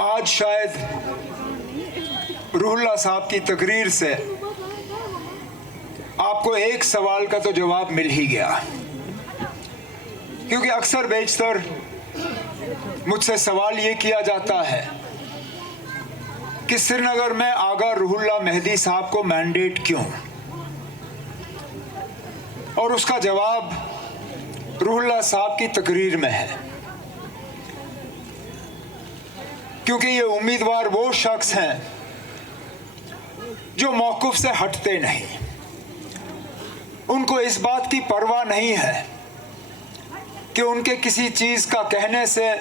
आज शायद रूहुल्लाह साहब की तकरीर से आपको एक सवाल का तो जवाब मिल ही गया, क्योंकि अक्सर बेशतर मुझसे सवाल ये किया जाता है कि श्रीनगर में आगा रूहुल्लाह मेहदी साहब को मैंडेट क्यों, और उसका जवाब रूहुल्लाह साहब की तकरीर में है। क्योंकि ये उम्मीदवार वो शख्स हैं जो मौक़िफ़ से हटते नहीं, उनको इस बात की परवाह नहीं है कि उनके किसी चीज़ का कहने से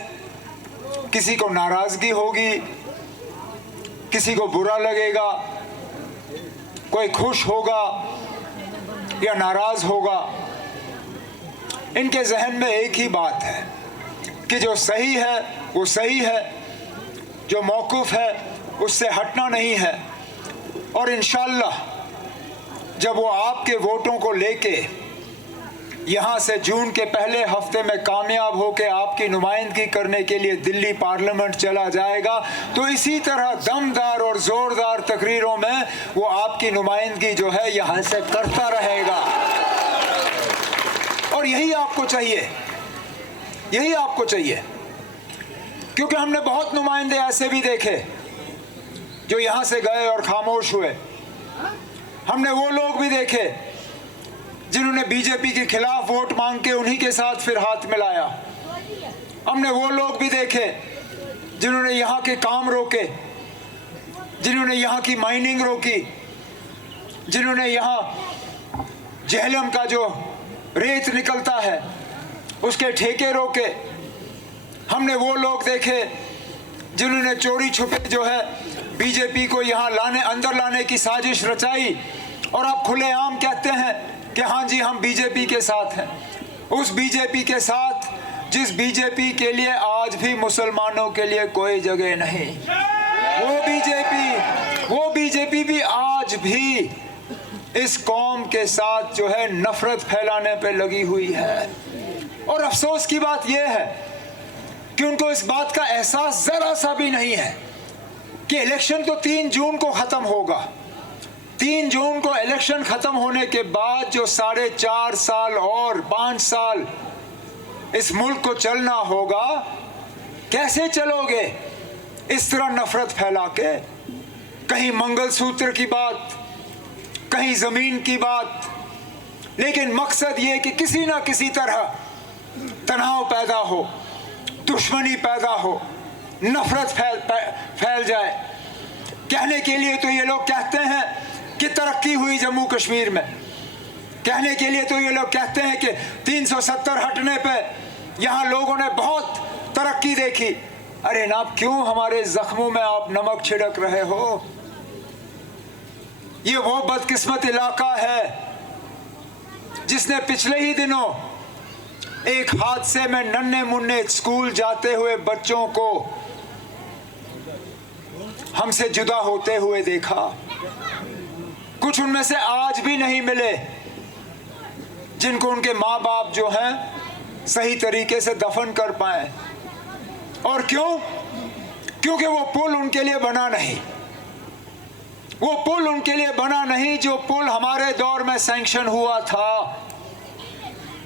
किसी को नाराज़गी होगी, किसी को बुरा लगेगा, कोई खुश होगा या नाराज़ होगा। इनके जहन में एक ही बात है कि जो सही है वो सही है, जो मौक़िफ़ है उससे हटना नहीं है। और इंशाअल्लाह जब वो आपके वोटों को लेके यहाँ से जून के पहले हफ्ते में कामयाब होकर आपकी नुमाइंदगी करने के लिए दिल्ली पार्लियामेंट चला जाएगा, तो इसी तरह दमदार और ज़ोरदार तकरीरों में वो आपकी नुमाइंदगी जो है यहाँ से करता रहेगा। और यही आपको चाहिए, यही आपको चाहिए, क्योंकि हमने बहुत नुमाइंदे ऐसे भी देखे जो यहाँ से गए और खामोश हुए। हमने वो लोग भी देखे जिन्होंने बीजेपी के खिलाफ वोट मांग के उन्हीं के साथ फिर हाथ मिलाया। हमने वो लोग भी देखे जिन्होंने यहाँ के काम रोके, जिन्होंने यहाँ की माइनिंग रोकी, जिन्होंने यहाँ जेहलम का जो रेत निकलता है उसके ठेके रोके। हमने वो लोग देखे जिन्होंने चोरी छुपे जो है बीजेपी को यहाँ अंदर लाने की साजिश रचाई, और आप खुलेआम कहते हैं कि हाँ जी हम बीजेपी के साथ हैं। उस बीजेपी के साथ जिस बीजेपी के लिए आज भी मुसलमानों के लिए कोई जगह नहीं, वो बीजेपी भी आज भी इस कौम के साथ जो है नफरत फैलाने पे लगी हुई है। और अफसोस की बात यह है कि उनको इस बात का एहसास जरा सा भी नहीं है कि इलेक्शन तो 3 जून को ख़त्म होगा। 3 जून को इलेक्शन ख़त्म होने के बाद जो 4.5 साल और 5 साल इस मुल्क को चलना होगा, कैसे चलोगे इस तरह नफरत फैला के? कहीं मंगलसूत्र की बात, कहीं ज़मीन की बात, लेकिन मकसद ये कि किसी ना किसी तरह तनाव पैदा हो, दुश्मनी पैदा हो, नफरत फैल जाए। कहने के लिए तो ये लोग कहते हैं कि तरक्की हुई जम्मू कश्मीर में, कहने के लिए तो ये लोग कहते हैं कि 370 हटने पे यहाँ लोगों ने बहुत तरक्की देखी। अरे नाब, क्यों हमारे जख्मों में आप नमक छिड़क रहे हो? ये वो बदकिस्मत इलाका है जिसने पिछले ही दिनों एक हादसे में नन्हे मुन्ने स्कूल जाते हुए बच्चों को हमसे जुदा होते हुए देखा। कुछ उनमें से आज भी नहीं मिले जिनको उनके माँ बाप जो हैं सही तरीके से दफन कर पाए। और क्यों? क्योंकि वो पुल उनके लिए बना नहीं, वो पुल उनके लिए बना नहीं जो पुल हमारे दौर में सैंक्शन हुआ था।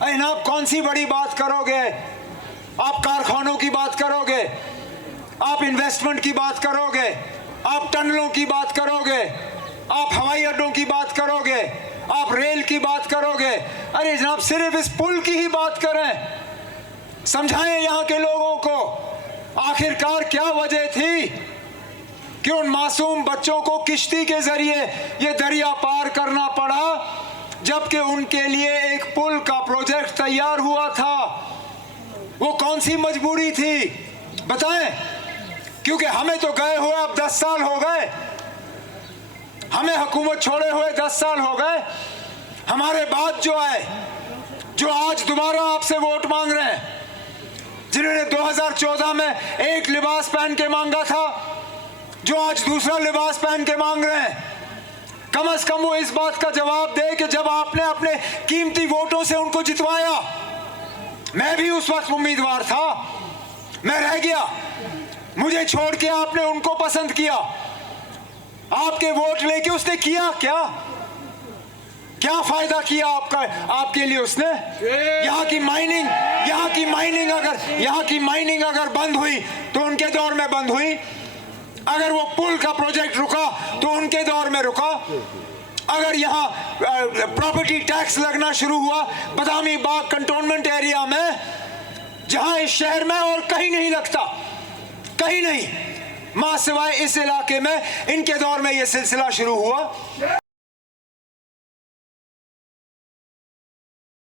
अरे आप कौन सी बड़ी बात करोगे? आप कारखानों की बात करोगे, आप इन्वेस्टमेंट की बात करोगे, आप टनलों की बात करोगे, आप हवाई अड्डों की बात करोगे, आप रेल की बात करोगे। अरे जनाब, सिर्फ इस पुल की ही बात करें, समझाएं यहाँ के लोगों को आखिरकार क्या वजह थी कि उन मासूम बच्चों को किश्ती के जरिए ये दरिया पार करना पड़ा, जबकि उनके लिए एक पुल का प्रोजेक्ट तैयार हुआ था। वो कौन सी मजबूरी थी बताएं? क्योंकि हमें तो गए हुए अब 10 साल हो गए, हमें हुकूमत छोड़े हुए 10 साल हो गए। हमारे बाद जो आए, जो आज दोबारा आपसे वोट मांग रहे हैं, जिन्होंने 2014 में एक लिबास पहन के मांगा था, जो आज दूसरा लिबास पहन के मांग रहे हैं, कम से कम वो इस बात का जवाब दे कि जब आपने अपने कीमती वोटों से उनको जितवाया, मैं भी उस वक्त उम्मीदवार था, मैं रह गया, मुझे छोड़ के आपने उनको पसंद किया, आपके वोट लेके उसने किया क्या? क्या फायदा किया आपका, आपके लिए उसने? यहाँ की माइनिंग अगर बंद हुई तो उनके दौर में बंद हुई। अगर वो पुल का प्रोजेक्ट रुका तो उनके दौर में रुका। अगर यहाँ प्रॉपर्टी टैक्स लगना शुरू हुआ बदामी बाग कंटोनमेंट एरिया में, जहां इस शहर में और कहीं नहीं लगता, कहीं नहीं, मां सिवाय इस इलाके में, इनके दौर में यह सिलसिला शुरू हुआ।